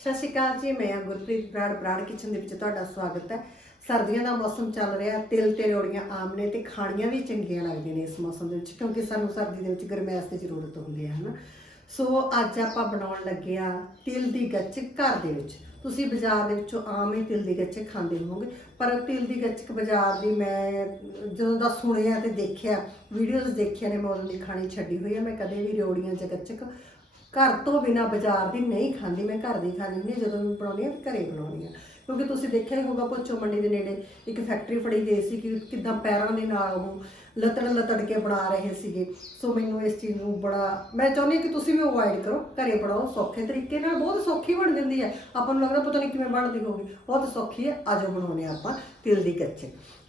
ਸਤਿ ਸ਼੍ਰੀ ਅਕਾਲ ਜੀ, ਮੈਂ ਹਾਂ ਗੁਰਪ੍ਰੀਤ ਬਰਾੜ ਬਰਾੜ ਕਿਚਨ ਦੇ ਵਿੱਚ ਤੁਹਾਡਾ ਸਵਾਗਤ ਹੈ। ਸਰਦੀਆਂ ਦਾ ਮੌਸਮ ਚੱਲ ਰਿਹਾ, ਤਿਲ ਤੇ ਰੋੜੀਆਂ ਆਮ ਨੇ ਤੇ ਖਾਣੀਆਂ ਵੀ ਚੰਗੀਆਂ ਲੱਗਦੀਆਂ ਨੇ ਇਸ ਮੌਸਮ ਦੇ ਵਿੱਚ, ਕਿਉਂਕਿ ਸਾਨੂੰ ਸਰਦੀ ਦੇ ਵਿੱਚ ਗਰਮੈਸ਼ ਦੀ ਜ਼ਰੂਰਤ ਹੁੰਦੀ ਹੈ, ਹਨਾ? ਸੋ ਅੱਜ ਆਪਾਂ ਬਣਾਉਣ ਲੱਗੇ ਆ ਤਿਲ ਦੀ ਗੱਚ ਘਰ ਦੇ ਵਿੱਚ। ਤੁਸੀਂ ਬਾਜ਼ਾਰ ਦੇ ਵਿੱਚੋਂ ਆਮ ਹੀ ਤਿਲ ਦੀ ਗੱਚਕ ਖਾਂਦੇ ਹੋਵੋਗੇ, ਪਰ ਤਿਲ ਦੀ ਗੱਚਕ ਬਾਜ਼ਾਰ ਦੀ ਮੈਂ ਜਦੋਂ ਦਾ ਸੁਣਿਆ ਤੇ ਦੇਖਿਆ ਵੀਡੀਓਜ਼ ਦੇਖਿਆ ਨੇ, ਮੈਂ ਉਦੋਂ ਦੀ ਖਾਣੀ ਛੱਡੀ ਹੋਈ ਹੈ। ਮੈਂ ਕਦੇ ਵੀ ਰੋੜੀਆਂ ਜਾਂ ਗੱਚਕ ਘਰ ਤੋਂ ਬਿਨਾ ਬਾਜ਼ਾਰ ਦੀ ਨਹੀਂ ਖਾਂਦੀ, ਮੈਂ ਘਰ ਦੀ ਖਾਂਦੀ ਹੁੰਦੀ ਹਾਂ। ਜਦੋਂ ਵੀ ਬਣਾਉਣੀ ਆ ਘਰੇ ਬਣਾਉਣੀ ਆ ਕਿਉਂਕਿ ਤੁਸੀਂ ਦੇਖਿਆ ਹੀ ਹੋਗਾ ਪੋਚੋ ਮੰਡੀ ਦੇ ਨੇੜੇ ਇੱਕ ਫੈਕਟਰੀ ਫੜੀ ਗਈ ਸੀ ਕਿ ਕਿਦਾਂ ਪੈਰਾਂ ਦੇ ਨਾਲ ਉਹ ਲਤੜ ਲਤੜ ਕੇ ਬਣਾ ਰਹੇ ਸੀਗੇ। ਸੋ ਮੈਨੂੰ ਇਸ ਚੀਜ਼ ਨੂੰ ਬੜਾ, ਮੈਂ ਚਾਹੁੰਦੀ ਹਾਂ ਕਿ ਤੁਸੀਂ ਵੀ ਅਵੋਇਡ ਕਰੋ, ਘਰੇ ਬਣਾਓ, ਸੌਖੇ ਤਰੀਕੇ ਨਾਲ ਬਹੁਤ ਸੌਖੀ ਬਣ ਜਾਂਦੀ ਹੈ। ਆਪਾਂ ਨੂੰ ਲੱਗਦਾ ਪਤਾ ਨਹੀਂ ਕਿਵੇਂ ਬਣਦੀ ਹੋਗੀ ਬਹੁਤ ਸੌਖੀ ਹੈ, ਆਜੋ ਬਣਾਉਣੇ ਆ ਆਪਾਂ ਤਿਲ ਦੀ ਗੱਚਕ।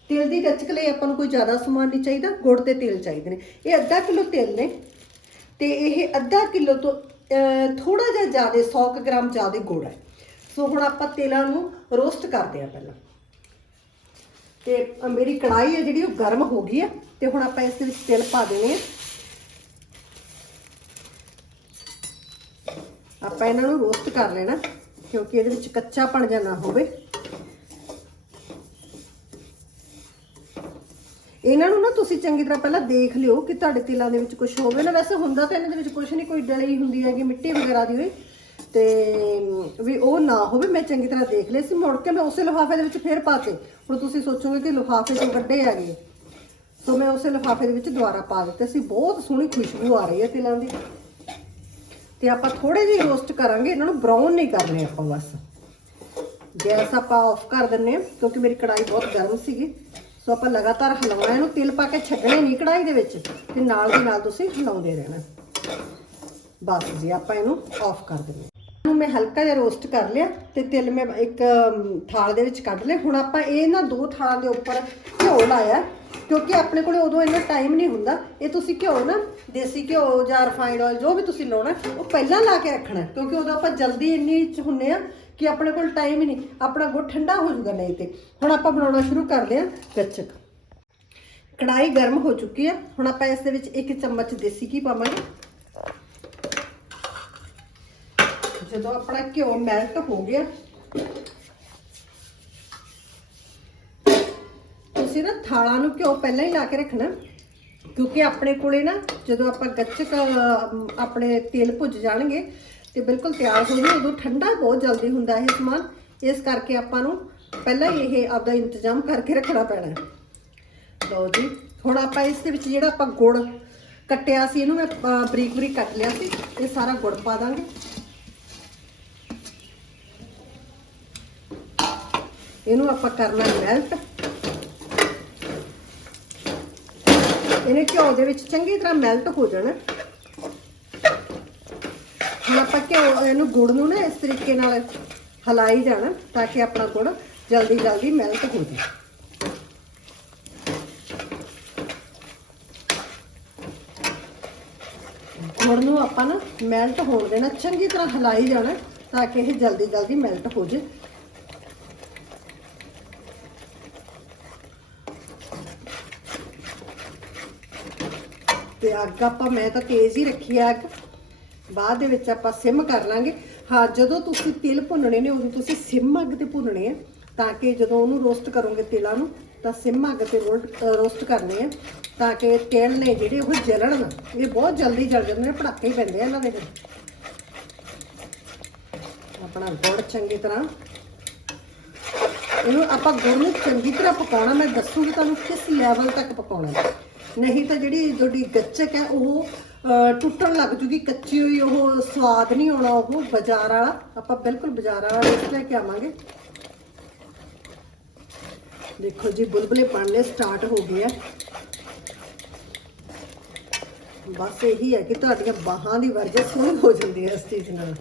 ਤਿਲ ਦੀ ਗੱਚਕ ਲਈ ਆਪਾਂ ਨੂੰ ਕੋਈ ਜ਼ਿਆਦਾ ਸਮਾਨ ਨਹੀਂ ਚਾਹੀਦਾ, ਗੁੜ ਤੇ ਤੇਲ ਚਾਹੀਦੇ ਨੇ। ਇਹ ਅੱਧਾ ਕਿਲੋ ਤਿਲ ਨੇ ਤੇ ਇਹ ਅੱਧਾ ਕਿਲੋ ਤੋਂ ਥੋੜਾ ਜਿਹਾ ਜ਼ਿਆਦਾ 100 ਕੁ ਗ੍ਰਾਮ ਜ਼ਿਆਦਾ ਗੁੜ ਹੈ। ਸੋ ਹੁਣ ਆਪਾਂ ਤੇਲਾਂ ਨੂੰ ਰੋਸਟ ਕਰਦੇ ਆ ਪਹਿਲਾਂ। ਤੇ ਮੇਰੀ ਕੜਾਈ ਹੈ ਜਿਹੜੀ, ਉਹ ਗਰਮ ਹੋ ਗਈ ਹੈ। ਤੇ ਹੁਣ ਆਪਾਂ ਇਸ ਵਿੱਚ ਤੇਲ ਪਾ ਦੇਣੇ ਆ ਆਪਾਂ ਇਹਨਾਂ ਨੂੰ ਰੋਸਟ ਕਰ ਲੈਣਾ, ਕਿਉਂਕਿ ਇਹਦੇ ਵਿੱਚ ਕੱਚਾਪਣ ਜਾਂ ਨਾ ਹੋਵੇ। ਇਹਨਾਂ ਨੂੰ ਨਾ ਤੁਸੀਂ ਚੰਗੀ ਤਰ੍ਹਾਂ ਪਹਿਲਾਂ ਦੇਖ ਲਿਓ ਕਿ ਤੁਹਾਡੇ ਤਿਲਾਂ ਦੇ ਵਿੱਚ ਕੁਝ ਹੋਵੇ ਨਾ। ਵੈਸੇ ਹੁੰਦਾ ਤਾਂ ਇਹਨਾਂ ਦੇ ਵਿੱਚ ਕੁਝ ਨਹੀਂ ਕੋਈ ਡਲੀ ਹੁੰਦੀ ਹੈਗੀ ਮਿੱਟੀ ਵਗੈਰਾ ਦੀ ਹੋਈ। ਤੇ ਵੀ ਉਹ ਨਾ ਹੋਵੇ, ਮੈਂ ਚੰਗੀ ਤਰ੍ਹਾਂ ਦੇਖ ਲਿਆ ਸੀ। ਮੁੜ ਕੇ ਮੈਂ ਉਸੇ ਲਿਫਾਫੇ ਦੇ ਵਿੱਚ ਫੇਰ ਪਾਤੇ ਹੁਣ ਤੁਸੀਂ ਸੋਚੋਗੇ ਕਿ ਲਿਫਾਫੇ ਤੋਂ ਵੱਡੇ ਹੈਗੇ ਸੋ ਮੈਂ ਉਸੇ ਲਿਫਾਫੇ ਦੇ ਵਿੱਚ ਦੁਬਾਰਾ ਪਾ ਦਿੱਤੇ ਸੀ। ਬਹੁਤ ਸੋਹਣੀ ਖੁਸ਼ਬੂ ਆ ਰਹੀ ਹੈ ਤਿਲਾਂ ਦੀ। ਤੇ ਆਪਾਂ ਥੋੜੇ ਜਿਹੇ ਰੋਸਟ ਕਰਾਂਗੇ। ਇਹਨਾਂ ਨੂੰ ਬਰਾਊਨ ਨਹੀਂ ਕਰਨੇ ਆਪਾਂ ਬਸ। ਗੈਸ ਆਪਾਂ ਆਫ ਕਰ ਦਿੰਨੇ ਆ, ਕਿਉਂਕਿ ਮੇਰੀ ਕੜਾਈ ਬਹੁਤ ਗਰਮ ਸੀਗੀ। ਸੋ ਆਪਾਂ ਲਗਾਤਾਰ ਹਿਲਾਉਣਾ, ਇਹਨੂੰ ਤਿਲ ਪਾ ਕੇ ਛੱਡਣੇ ਨਹੀਂ ਕੜਾਈ ਦੇ ਵਿੱਚ, ਤੇ ਨਾਲ ਦੀ ਨਾਲ ਤੁਸੀਂ ਹਿਲਾਉਂਦੇ ਰਹਿਣਾ। ਬਸ ਜੀ, ਆਪਾਂ ਇਹਨੂੰ ਆਫ ਕਰ ਦਿੰਨੇ ਇਹਨੂੰ ਮੈਂ ਹਲਕਾ ਜਿਹਾ ਰੋਸਟ ਕਰ ਲਿਆ ਤੇ ਤਿਲ ਮੈਂ ਇੱਕ ਥਾਲ ਦੇ ਵਿੱਚ ਕੱਢ ਲਿਆ। ਹੁਣ ਆਪਾਂ ਇਹ ਨਾ ਦੋ ਥਾਲਾਂ ਦੇ ਉੱਪਰ ਘਿਓ ਲਾਇਆ, ਕਿਉਂਕਿ ਆਪਣੇ ਕੋਲੇ ਉਦੋਂ ਇੰਨਾ ਟਾਈਮ ਨਹੀਂ ਹੁੰਦਾ। ਇਹ ਤੁਸੀਂ ਘਿਓ ਨਾ, ਦੇਸੀ ਘਿਓ ਜਾਂ ਰਿਫਾਈਨਡ ਆਇਲ ਜੋ ਵੀ ਤੁਸੀਂ ਲਾਉਣਾ, ਉਹ ਪਹਿਲਾਂ ਲਾ ਕੇ ਰੱਖਣਾ, ਕਿਉਂਕਿ ਉਦੋਂ ਆਪਾਂ ਜਲਦੀ ਇੰਨੀ ਚ ਹੁੰਨੇ ਆ ਕਿ ਆਪਣੇ ਕੋਲ ਟਾਈਮ ਹੀ ਨਹੀਂ ਆਪਣਾ ਗੁੜ ਠੰਡਾ ਹੋ ਜਾਊਗਾ ਨਹੀਂ ਤੇ ਹੁਣ ਆਪਾਂ ਬਣਾਉਣਾ ਸ਼ੁਰੂ ਕਰਦੇ ਹਾਂ ਗੱਚਕ ਕੜਾਈ ਗਰਮ ਹੋ ਚੁੱਕੀ ਹੈ ਹੁਣ ਆਪਾਂ ਇਸ ਦੇ ਵਿੱਚ ਇੱਕ ਚਮਚ ਦੇਸੀ ਘੀ ਪਾਵਾਂਗੇ ਜਦੋਂ ਆਪਣਾ ਘਿਓ ਮੈਲਟ ਹੋ ਗਿਆ ਤੁਸੀਂ ਨਾ ਥਾਲਾਂ ਨੂੰ ਘਿਓ ਪਹਿਲਾਂ ਹੀ ਲਾ ਕੇ ਰੱਖਣਾ ਕਿਉਂਕਿ ਆਪਣੇ ਕੋਲੇ ਨਾ ਜਦੋਂ ਆਪਾਂ ਗੱਚਕ ਅਮ, ਆਪਣੇ ਤੇਲ ਭੁੱਜ ਜਾਣਗੇ ਤੇ ਬਿਲਕੁਲ ਤਿਆਰ ਹੋ ਜਾਊ ਉਦੋਂ ਠੰਡਾ ਬਹੁਤ ਜਲਦੀ ਹੁੰਦਾ ਇਹ ਸਮਾਨ, ਇਸ ਕਰਕੇ ਆਪਾਂ ਨੂੰ ਪਹਿਲਾਂ ਹੀ ਇਹ ਆਪਦਾ ਇੰਤਜ਼ਾਮ ਕਰਕੇ ਰੱਖਣਾ ਪੈਣਾ ਹੈ। ਲਓ ਜੀ, ਹੁਣ ਆਪਾਂ ਇਸ ਦੇ ਵਿੱਚ ਜਿਹੜਾ ਆਪਾਂ ਗੁੜ ਕੱਟਿਆ ਸੀ, ਇਹਨੂੰ ਮੈਂ ਬਰੀਕ ਬਰੀਕ ਕੱਟ ਲਿਆ ਸੀ, ਇਹ ਸਾਰਾ ਗੁੜ ਪਾ ਦਾਂਗੇ। ਇਹਨੂੰ ਆਪਾਂ ਕਰਨਾ ਮੈਲਟ ਇਹਨੇ ਘਿਓ ਦੇ ਵਿੱਚ ਚੰਗੀ ਤਰ੍ਹਾਂ ਮੈਲਟ ਹੋ ਜਾਣਾ। ਹੁਣ ਇਹਨੂੰ ਗੁੜ ਨੂੰ ਨਾ ਇਸ ਤਰੀਕੇ ਨਾਲ ਹਲਾਈ ਜਾਣਾ ਤਾਂ ਕਿ ਆਪਣਾ ਗੁੜ ਜਲਦੀ ਜਲਦੀ ਮੈਲਟ ਹੋ ਜਾਵੇ ਗੁੜ ਨੂੰ ਆਪਾਂ ਨਾ ਮੈਲਟ ਹੋਣ ਦੇਣਾ, ਚੰਗੀ ਤਰ੍ਹਾਂ ਹਲਾਈ ਜਾਣਾ ਤਾਂ ਕਿ ਇਹ ਜਲਦੀ ਜਲਦੀ ਮੈਲਟ ਹੋ ਜੇ ਤੇ ਅੱਗ ਆਪਾਂ ਮੈਂ ਤਾਂ ਤੇਜ਼ ਹੀ ਰੱਖੀ ਆ ਅੱਗ। ਬਾਅਦ ਦੇ ਵਿੱਚ ਆਪਾਂ ਸਿਮ ਕਰ ਲਾਂਗੇ। ਹਾਂ, ਜਦੋਂ ਤੁਸੀਂ ਤਿਲ ਭੁੰਨਣੇ ਨੇ, ਉਦੋਂ ਤੁਸੀਂ ਸਿਮ ਅੱਗ ਤੇ ਭੁੰਨਣੇ ਆ, ਤਾਂ ਕਿ ਜਦੋਂ ਉਹਨੂੰ ਰੋਸਟ ਕਰੋਗੇ ਤਿਲਾਂ ਨੂੰ, ਤਾਂ ਸਿਮ ਅੱਗ ਤੇ ਰੋਸਟ ਕਰਨੇ ਆ, ਤਾਂ ਕਿ ਤਿਲ ਨੇ ਜਿਹੜੇ ਉਹ ਜਲਣ ਨਾ, ਇਹ ਬਹੁਤ ਜਲਦੀ ਜਲ ਜਾਂਦੇ ਨੇ, ਪੜਾਕੇ ਹੀ ਪੈਂਦੇ ਆ ਇਹਨਾਂ ਦੇ ਫਿਰ। ਆਪਣਾ ਗੁੜ ਚੰਗੀ ਤਰ੍ਹਾਂ। ਇਹਨੂੰ ਆਪਾਂ ਗੁੜ ਨੂੰ ਚੰਗੀ ਤਰ੍ਹਾਂ ਪਕਾਉਣਾ, ਮੈਂ ਦੱਸੂਗੀ ਤੁਹਾਨੂੰ ਕਿਸ ਲੈਵਲ ਤੱਕ ਪਕਾਉਣਾ। ਨਹੀਂ ਤਾਂ ਜਿਹੜੀ ਤੁਹਾਡੀ ਗੱਚਕ ਹੈ, ਉਹ ਟੁੱਟਣ ਲੱਗ ਜੂਗੀ, ਕੱਚੀ ਹੋਈ ਉਹ ਸਵਾਦ ਨਹੀਂ ਆਉਣਾ ਉਹ ਬਾਜ਼ਾਰ ਵਾਲਾ। ਆਪਾਂ ਬਿਲਕੁਲ ਬਾਜ਼ਾਰ ਵਾਲਾ ਰੇਟ ਲੈ ਕੇ ਆਵਾਂਗੇ। ਦੇਖੋ ਜੀ, ਬੁਲਬੁਲੇ ਬਣਨੇ ਸਟਾਰਟ ਹੋ ਗਏ ਆ। ਬਸ ਇਹੀ ਹੈ ਕਿ ਤੁਹਾਡੀਆਂ ਬਾਹਾਂ ਦੀ ਵਰਜਿਸ਼ ਸੋਹਣੀ ਹੋ ਜਾਂਦੀ ਹੈ ਇਸ ਚੀਜ਼ ਨਾਲ।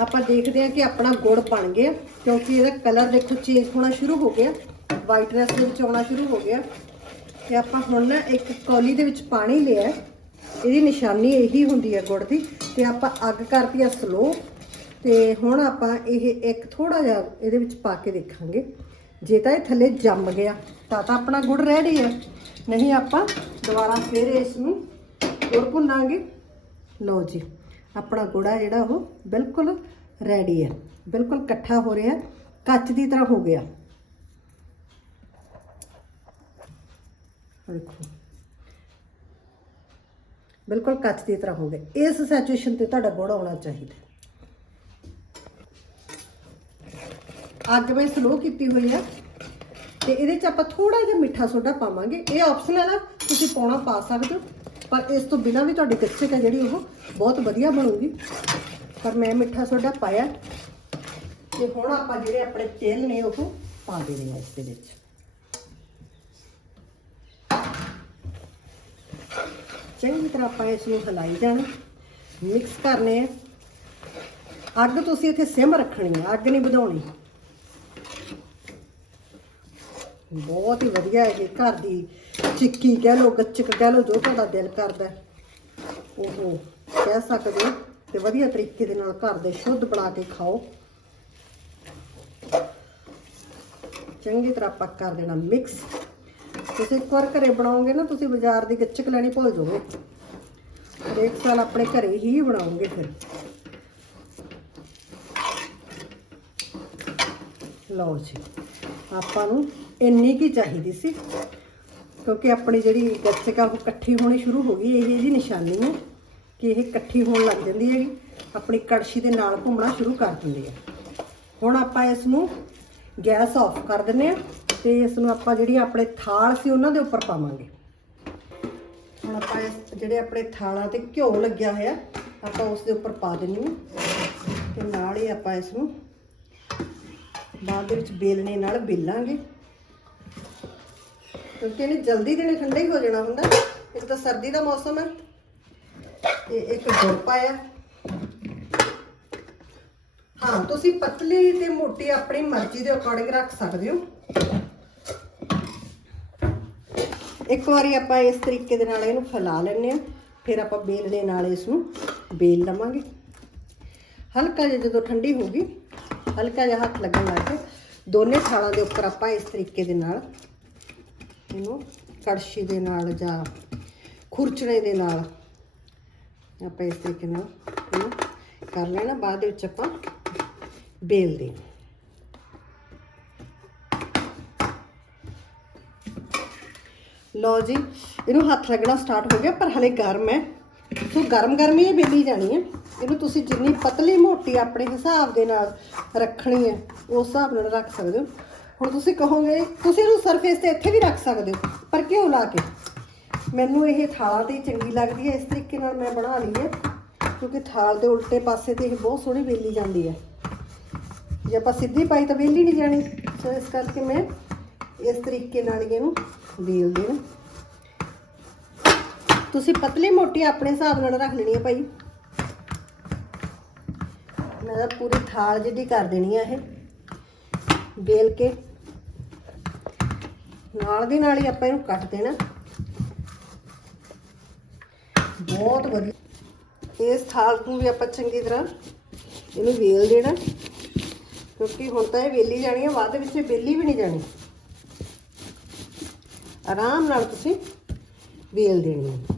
ਆਪਾਂ ਦੇਖਦੇ ਹਾਂ ਕਿ ਆਪਣਾ ਗੁੜ ਬਣ ਗਿਆ, ਕਿਉਂਕਿ ਇਹਦਾ ਕਲਰ ਦੇਖੋ ਚੇਂਜ ਹੋਣਾ ਸ਼ੁਰੂ ਹੋ ਗਿਆ। ਵਾਈਟਨੈਸ ਦੇ ਵਿੱਚ ਆਉਣਾ ਸ਼ੁਰੂ ਹੋ ਗਿਆ। ਤੇ ਆਪਾਂ ਹੁਣ ਨਾ ਇੱਕ ਕੌਲੀ ਦੇ ਵਿੱਚ ਪਾਣੀ ਲਿਆ ਇਹਦੀ ਨਿਸ਼ਾਨੀ ਇਹੀ ਹੁੰਦੀ ਹੈ ਗੁੜ ਦੀ। ਤੇ ਆਪਾਂ ਅੱਗ ਕਰਤੀ ਆ ਸਲੋ ਤੇ ਹੁਣ ਆਪਾਂ ਇਹ ਇੱਕ ਥੋੜਾ ਜਿਹਾ ਇਹਦੇ ਵਿੱਚ ਪਾ ਕੇ ਦੇਖਾਂਗੇ। ਜੇ ਤਾਂ ਇਹ ਥੱਲੇ ਜੰਮ ਗਿਆ, ਤਾਂ ਤਾਂ ਆਪਣਾ ਗੁੜ ਰੈਡੀ ਹੈ। ਨਹੀਂ ਆਪਾਂ ਦੁਬਾਰਾ ਫਿਰ ਇਸ ਨੂੰ ਗੁੜ ਭੁੰਨਾਂਗੇ। ਲਓ ਜੀ, ਆਪਣਾ ਗੁੜਾ ਜਿਹੜਾ ਉਹ ਬਿਲਕੁਲ ਰੈਡੀ ਹੈ। ਬਿਲਕੁਲ ਇਕੱਠਾ ਹੋ ਰਿਹਾ ਕੱਚ ਦੀ ਤਰ੍ਹਾਂ ਹੋ ਗਿਆ। ਦੇਖੋ ਬਿਲਕੁਲ ਕੱਚ ਦੀ ਤਰ੍ਹਾਂ ਹੋ ਗਿਆ ਇਸ ਸੈਚੁਏਸ਼ਨ ਤੇ ਤੁਹਾਡਾ ਗੁੜ ਆਉਣਾ ਚਾਹੀਦਾ। ਅੱਗ ਮੈਂ ਸਲੋ ਕੀਤੀ ਹੋਈ ਹੈ। ਤੇ ਇਹਦੇ ਚ ਆਪਾਂ ਥੋੜਾ ਜਿਹਾ ਮਿੱਠਾ ਸੋਡਾ ਪਾਵਾਂਗੇ। ਇਹ ਆਪਸ਼ਨਲ ਹੈ ਤੁਸੀਂ ਪਾਉਣਾ ਪਾ ਸਕਦੇ ਹੋ। ਪਰ ਇਸ ਤੋਂ ਬਿਨਾਂ ਵੀ ਤੁਹਾਡੀ ਗੱਚਕ ਹੈ ਜਿਹੜੀ, ਉਹ ਬਹੁਤ ਵਧੀਆ ਬਣੂਗੀ। ਪਰ ਮੈਂ ਮਿੱਠਾ ਸੋਡਾ ਪਾਇਆ। ਤੇ ਹੁਣ ਆਪਾਂ ਜਿਹੜੇ ਆਪਣੇ ਤਿਲ ਨੇ, ਉਹ ਪਾ ਦੇਣੇ ਆ ਇਸ ਦੇ ਵਿੱਚ। ਚੰਗੀ ਤਰ੍ਹਾਂ ਆਪਾਂ ਇਸ ਨੂੰ ਹਿਲਾਈ ਜਾਣਾ। ਮਿਕਸ ਕਰਨੇ ਆ। ਅੱਗ ਤੁਸੀਂ ਇੱਥੇ ਸਿਮ ਰੱਖਣੀ ਹੈ ਅੱਗ ਨਹੀਂ ਵਧਾਉਣੀ। ਬਹੁਤ ਹੀ ਵਧੀਆ ਹੈ ਇਹ ਘਰ ਦੀ ਚਿੱਕੀ ਕਹਿ ਲਓ, ਗੱਚਕ ਕਹਿ ਲਓ, ਜੋ ਤੁਹਾਡਾ ਦਿਲ ਕਰਦਾ। ਉਹ ਕਹਿ ਸਕਦੇ ਹੋ ਤੇ ਵਧੀਆ ਤਰੀਕੇ ਦੇ ਨਾਲ ਘਰ ਦੇ ਸ਼ੁੱਧ ਬਣਾ ਕੇ ਖਾਓ। ਚੰਗੀ ਤਰ੍ਹਾਂ ਆਪਾਂ ਕਰ ਦੇਣਾ ਮਿਕਸ ਤੁਸੀਂ ਇੱਕ ਵਾਰ ਘਰੇ ਬਣਾਓਗੇ ਨਾ, ਤੁਸੀਂ ਬਾਜ਼ਾਰ ਦੀ ਗੱਚਕ ਲੈਣੀ ਭੁੱਲ ਜਾਓਗੇ। ਹਰੇਕ ਸਾਲ ਆਪਣੇ ਘਰੇ ਹੀ ਬਣਾਓਗੇ ਫਿਰ। ਲਓ ਜੀ, ਆਪਾਂ ਨੂੰ ਇੰਨੀ ਕੀ ਚਾਹੀਦੀ ਸੀ, ਕਿਉਂਕਿ ਆਪਣੀ ਜਿਹੜੀ ਗੱਚਕ ਆ, ਉਹ ਇਕੱਠੀ ਹੋਣੀ ਸ਼ੁਰੂ ਹੋ ਗਈ। ਇਹ ਜੀ ਨਿਸ਼ਾਨੀ ਹੈ ਕਿ ਇਹ ਇਕੱਠੀ ਹੋਣ ਲੱਗ ਜਾਂਦੀ ਹੈਗੀ। ਆਪਣੀ ਕੜਛੀ ਦੇ ਨਾਲ ਘੁੰਮਣਾ ਸ਼ੁਰੂ ਕਰ ਦਿੰਦੀ ਹੈ ਹੁਣ ਆਪਾਂ ਇਸ ਨੂੰ ਗੈਸ ਆਫ ਕਰ ਦਿੰਨੇ ਆ। ਤੇ ਇਸ ਨੂੰ ਆਪਾਂ ਜਿਹੜੀ ਆਪਣੇ ਥਾਲ ਸੀ ਉਹਨਾਂ ਦੇ ਉੱਪਰ ਪਾਵਾਂਗੇ। ਹੁਣ ਆਪਾਂ ਇਸ ਜਿਹੜੇ ਆਪਣੇ ਥਾਲਾਂ ਤੇ ਘਿਓ ਲੱਗਿਆ ਹੋਇਆ, ਆਪਾਂ ਉਸ ਦੇ ਉੱਪਰ ਪਾ ਦਿੰਨੀ ਹਾਂ। ਤੇ ਨਾਲ ਹੀ ਆਪਾਂ ਇਸ ਨੂੰ ਬਾਅਦ ਦੇ ਵਿੱਚ ਬੇਲਣੇ ਨਾਲ ਬੇਲਾਂਗੇ। ਕਿਉਂਕਿ ਇਹਨੇ ਜਲਦੀ ਦੇਣੇ ਠੰਡਾ ਹੀ ਹੋ ਜਾਣਾ ਹੁੰਦਾ। ਇੱਕ ਤਾਂ ਸਰਦੀ ਦਾ ਮੌਸਮ ਹੈ ਤੇ ਇੱਕ ਗੁੜ ਪਾਇਆ ਹਾਂ, ਤੁਸੀਂ ਪਤਲੀ ਤੇ ਮੋਟੀ ਆਪਣੀ ਮਰਜ਼ੀ ਦੇ ਅਕੋਰਡਿੰਗ ਰੱਖ ਸਕਦੇ ਹੋ। ਇੱਕ ਵਾਰੀ ਆਪਾਂ ਇਸ ਤਰੀਕੇ ਦੇ ਨਾਲ ਇਹਨੂੰ ਫੈਲਾ ਲੈਣੇ ਆ ਫਿਰ ਆਪਾਂ ਬੇਲਣੇ ਨਾਲ ਇਸ ਨੂੰ ਬੇਲ ਲਵਾਂਗੇ। ਹਲਕਾ ਜਿਹਾ ਜਦੋਂ ਠੰਡੀ ਹੋ ਗਈ, ਹਲਕਾ ਜਿਹਾ ਹੱਥ ਲੱਗਣ ਲੱਗ ਕੇ ਦੋਨੇ ਥਾਲਾਂ ਦੇ ਉੱਪਰ ਆਪਾਂ ਇਸ ਤਰੀਕੇ ਦੇ ਨਾਲ ਇਹਨੂੰ ਕੜਛੀ ਦੇ ਨਾਲ ਜਾਂ ਖੁਰਚਣੇ ਦੇ ਨਾਲ ਆਪਾਂ ਇਸ ਤਰੀਕੇ ਨਾਲ ਇਹਨੂੰ ਕਰ ਲੈਣਾ। ਬਾਅਦ ਦੇ ਵਿੱਚ ਆਪਾਂ ਬੇਲ ਦੇਣਾ। ਲਓ ਜੀ, ਇਹਨੂੰ ਹੱਥ ਲੱਗਣਾ ਸਟਾਰਟ ਹੋ ਗਿਆ, ਪਰ ਹਲੇ ਗਰਮ ਹੈ। ਸੋ ਗਰਮ ਗਰਮ ਹੀ ਇਹ ਬੇਲੀ ਜਾਣੀ ਹੈ। ਇਹਨੂੰ ਤੁਸੀਂ ਜਿੰਨੀ ਪਤਲੀ ਮੋਟੀ ਆਪਣੇ ਹਿਸਾਬ ਦੇ ਨਾਲ ਰੱਖਣੀ ਹੈ, ਉਸ ਹਿਸਾਬ ਨਾਲ ਰੱਖ ਸਕਦੇ ਹੋ। ਹੁਣ ਤੁਸੀਂ ਕਹੋਗੇ, ਤੁਸੀਂ ਇਹਨੂੰ ਸਰਫੇਸ ਤੇ ਇੱਥੇ ਵੀ ਰੱਖ ਸਕਦੇ ਹੋ, ਪਰ ਕਿਉਂ ਲਾ ਕੇ। ਮੈਨੂੰ ਇਹ ਥਾਲ ਤੇ ਚੰਗੀ ਲੱਗਦੀ ਹੈ, ਇਸ ਤਰੀਕੇ ਨਾਲ ਮੈਂ ਬਣਾ ਲਈ ਹੈ, ਕਿਉਂਕਿ ਥਾਲ ਦੇ ਉਲਟੇ ਪਾਸੇ ਤੇ ਇਹ ਬਹੁਤ ਸੋਹਣੀ ਵੇਲੀ ਜਾਂਦੀ ਹੈ। ਜੇ ਆਪਾਂ ਸਿੱਧੀ ਪਾਈ ਤਾਂ ਵੇਲੀ ਨਹੀਂ ਜਾਣੀ। ਸੋ ਇਸ ਕਰਕੇ ਮੈਂ ਇਸ ਤਰੀਕੇ ਨਾਲ ਹੀ ਇਹਨੂੰ ਵੇਲ ਦੇਣਾ ਤੁਸੀਂ ਪਤਲੀ ਮੋਟੀ ਆਪਣੇ ਹਿਸਾਬ ਨਾਲ ਰੱਖ ਲੈਣੀ ਹੈ ਭਾਈ। ਮੈਂ ਤਾਂ ਪੂਰੀ ਥਾਲ ਜਿੱਡੀ ਕਰ ਦੇਣੀ ਆ ਇਹ। ਵੇਲ ਕੇ ਨਾਲ ਦੀ ਨਾਲ ਹੀ ਆਪਾਂ ਇਹਨੂੰ ਕੱਟ ਦੇਣਾ। ਬਹੁਤ ਵਧੀਆ। ਇਸ ਥਾਲ ਨੂੰ ਵੀ ਆਪਾਂ ਚੰਗੀ ਤਰ੍ਹਾਂ ਇਹਨੂੰ ਵੇਲ ਦੇਣਾ। ਕਿਉਂਕਿ ਹੁਣ ਤਾਂ ਇਹ ਵੇਲੀ ਜਾਣੀ ਹੈ ਬਾਅਦ ਵਿੱਚ ਵੇਲੀ ਵੀ ਨਹੀਂ ਜਾਣੀ। ਆਰਾਮ ਨਾਲ ਤੁਸੀਂ ਵੇਲ ਦੇਣੀ ਹੈ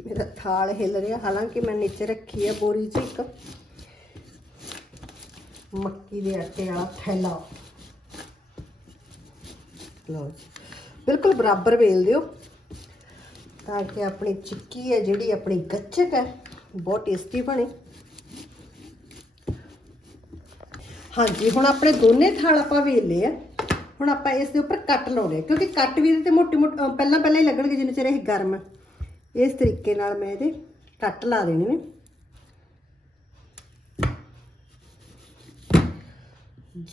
ਮੇਰਾ ਥਾਲ ਹਿੱਲ ਰਿਹਾ ਹਾਲਾਂਕਿ ਮੈਂ ਨੀਚੇ ਰੱਖੀ ਹੈ ਬੋਰੀ 'ਚ ਇੱਕ ਮੱਕੀ ਦੇ ਆਟੇ ਵਾਲਾ ਥੈਲਾ ਲਓ ਜੀ ਬਿਲਕੁਲ ਬਰਾਬਰ ਵੇਲ ਦਿਓ ਤਾਂ ਕਿ ਆਪਣੀ ਚਿੱਕੀ ਹੈ ਜਿਹੜੀ ਆਪਣੀ ਗੱਚਕ ਹੈ ਬਹੁਤ ਟੇਸਟੀ ਬਣੇ ਹਾਂਜੀ ਹੁਣ ਆਪਣੇ ਦੋਨੇ ਥਾਲ ਆਪਾਂ ਵੇਲੇ ਆ। ਹੁਣ ਆਪਾਂ ਇਸ ਦੇ ਉੱਪਰ ਕੱਟ ਲਾਉਣੇ ਆ, ਕਿਉਂਕਿ ਕੱਟ ਵੀ ਇਹਦੇ ਤੇ ਮੋਟੀ ਮੋਟੀ ਪਹਿਲਾਂ ਪਹਿਲਾਂ ਹੀ ਲੱਗਣਗੇ ਜਿੰਨੇ ਚਿਰ ਇਹ ਗਰਮ ਇਸ ਤਰੀਕੇ ਨਾਲ ਮੈਂ ਇਹਦੇ ਕੱਟ ਲਾ ਦੇਣੇ ਨੇ।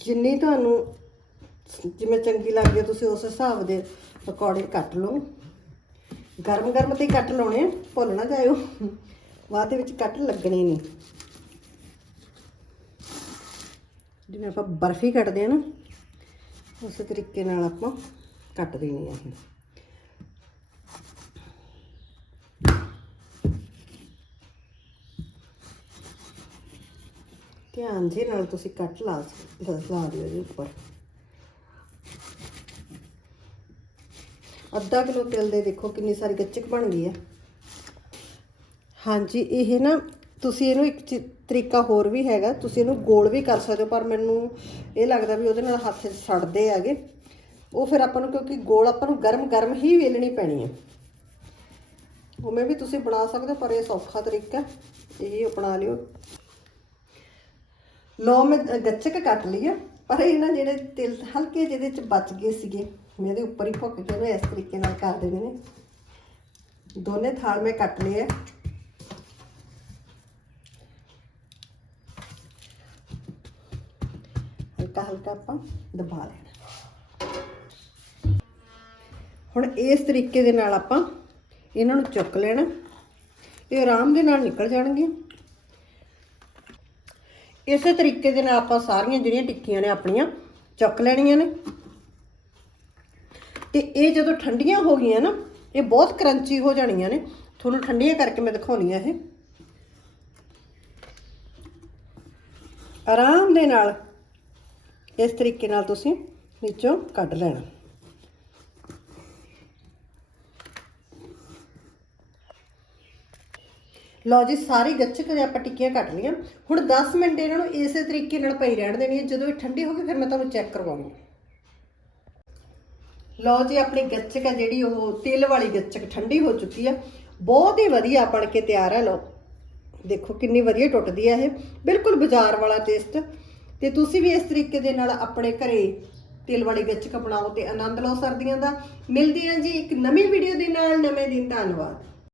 ਜਿੰਨੀ ਤੁਹਾਨੂੰ ਜਿਵੇਂ ਚੰਗੀ ਲੱਗਦੀ ਹੈ ਤੁਸੀਂ ਉਸ ਹਿਸਾਬ ਦੇ ਅਕੋਰਡਿੰਗ ਕੱਟ ਲਓ। ਗਰਮ ਗਰਮ ਤੇ ਕੱਟ ਲਾਉਣੇ ਆ ਭੁੱਲ ਨਾ ਜਾਇਓ। ਬਾਅਦ ਦੇ ਵਿੱਚ ਕੱਟ ਲੱਗਣੇ ਨਹੀਂ। ਜਿਵੇਂ ਆਪਾਂ ਬਰਫੀ ਕੱਟਦੇ ਆ ਨਾ, ਉਸੇ ਤਰੀਕੇ ਨਾਲ ਆਪਾਂ ਕੱਟ ਦੇਣੀ ਆ ਇਹ। ਧਿਆਨ ਦੇ ਨਾਲ ਤੁਸੀਂ ਕੱਟ ਲਾ ਲਾ ਦਿਓ ਇਹਦੇ ਉੱਪਰ। ਅੱਧਾ ਕਿਲੋ ਤਿਲ ਦੇ ਦੇਖੋ ਕਿੰਨੀ ਸਾਰੀ ਗੱਚਕ ਬਣ ਗਈ ਹੈ ਹਾਂਜੀ, ਇਹ ਨਾ ਤੁਸੀਂ ਇਹਨੂੰ ਇੱਕ ਚੀ- ਤਰੀਕਾ ਹੋਰ ਵੀ ਹੈਗਾ, ਤੁਸੀਂ ਇਹਨੂੰ ਗੋਲ ਵੀ ਕਰ ਸਕਦੇ ਹੋ, ਪਰ ਮੈਨੂੰ ਇਹ ਲੱਗਦਾ ਵੀ ਉਹਦੇ ਨਾਲ ਹੱਥ ਸੜਦੇ ਹੈਗੇ। ਉਹ ਫਿਰ ਆਪਾਂ ਨੂੰ ਕਿਉਂਕਿ ਗੋਲ ਆਪਾਂ ਨੂੰ ਗਰਮ ਗਰਮ ਹੀ ਵੇਲਣੀ ਪੈਣੀ ਹੈ। ਉਵੇਂ ਵੀ ਤੁਸੀਂ ਬਣਾ ਸਕਦੇ ਹੋ, ਪਰ ਇਹ ਸੌਖਾ ਤਰੀਕਾ ਇਹ ਅਪਣਾ ਲਿਓ। ਲੋ ਮੈਂ ਗੱਚਕ ਕੱਟ ਲਈ ਆ, ਪਰ ਇਹ ਨਾ ਜਿਹੜੇ ਤਿਲ ਹਲਕੇ ਜਿਹਦੇ ਚ ਬਚ ਗਏ ਸੀਗੇ, ਮੈਂ ਇਹਦੇ ਉੱਪਰ ਹੀ ਭੁੱਕ ਕੇ ਉਹਨੂੰ ਇਸ ਤਰੀਕੇ ਨਾਲ ਕਰ ਦੇਣੇ ਨੇ। ਦੋਨੇ ਥਾਲ ਮੈਂ ਕੱਟ ਲਏ ਆ। ਹਲਕਾ ਹਲਕਾ ਆਪਾਂ ਦਬਾ ਲੈਣਾ। ਹੁਣ ਇਸ ਤਰੀਕੇ ਦੇ ਨਾਲ ਆਪਾਂ ਇਹਨਾਂ ਨੂੰ ਚੁੱਕ ਲੈਣਾ। ਇਹ ਆਰਾਮ ਦੇ ਨਾਲ ਨਿਕਲ ਜਾਣਗੇ ਇਸੇ ਤਰੀਕੇ ਦੇ ਨਾਲ ਆਪਾਂ ਸਾਰੀਆਂ ਜਿਹੜੀਆਂ ਟਿੱਕੀਆਂ ਨੇ ਆਪਣੀਆਂ ਚੁੱਕ ਲੈਣੀਆਂ ਨੇ। ਤੇ ਇਹ ਜਦੋਂ ਠੰਡੀਆਂ ਹੋ ਗਈਆਂ ਨਾ, ਇਹ ਬਹੁਤ ਕਰੰਚੀ ਹੋ ਜਾਣੀਆਂ ਨੇ। ਤੁਹਾਨੂੰ ਠੰਡੀਆਂ ਕਰਕੇ ਮੈਂ ਦਿਖਾਉਣੀ ਆ ਇਹ। ਆਰਾਮ ਦੇ ਨਾਲ ਇਸ ਤਰੀਕੇ ਨਾਲ ਤੁਸੀਂ ਵਿੱਚੋਂ ਕੱਢ ਲੈਣਾ। ਲਓ ਜੀ, ਸਾਰੀ ਗੱਚਕ ਦੇ ਆਪਾਂ ਟਿੱਕੀਆਂ ਕੱਟ ਲਈਆਂ, ਹੁਣ 10 ਮਿੰਟ ਇਹਨਾਂ ਨੂੰ ਇਸੇ ਤਰੀਕੇ ਨਾਲ ਪਈ ਰਹਿਣ ਦੇਣੀ ਹੈ। ਜਦੋਂ ਇਹ ਠੰਡੀ ਹੋ ਗਈ, ਫਿਰ ਮੈਂ ਤੁਹਾਨੂੰ ਚੈੱਕ ਕਰਵਾਉਂਗੀ। ਲਓ ਜੀ, ਆਪਣੀ ਗੱਚਕ ਹੈ ਜਿਹੜੀ, ਉਹ ਤਿਲ ਵਾਲੀ ਗੱਚਕ ਠੰਡੀ ਹੋ ਚੁੱਕੀ ਹੈ। ਬਹੁਤ ਹੀ ਵਧੀਆ ਬਣ ਕੇ ਤਿਆਰ ਹੈ। ਲਓ, ਦੇਖੋ ਕਿੰਨੀ ਵਧੀਆ ਟੁੱਟਦੀ ਹੈ ਇਹ। ਬਿਲਕੁਲ ਬਾਜ਼ਾਰ ਵਾਲਾ ਟੇਸਟ ਤੇ ਤੁਸੀਂ ਵੀ ਇਸ ਤਰੀਕੇ ਦੇ ਨਾਲ ਆਪਣੇ ਘਰੇ ਤਿਲ ਵਾਲੀ ਗੱਚਕ ਬਣਾਓ ਤੇ ਆਨੰਦ ਲਓ ਸਰਦੀਆਂ ਦਾ। ਮਿਲਦੇ ਹਾਂ ਜੀ ਇੱਕ ਨਵੀਂ ਵੀਡੀਓ ਦੇ ਨਾਲ। ਨਵੇਂ ਦਿਨ, ਧੰਨਵਾਦ।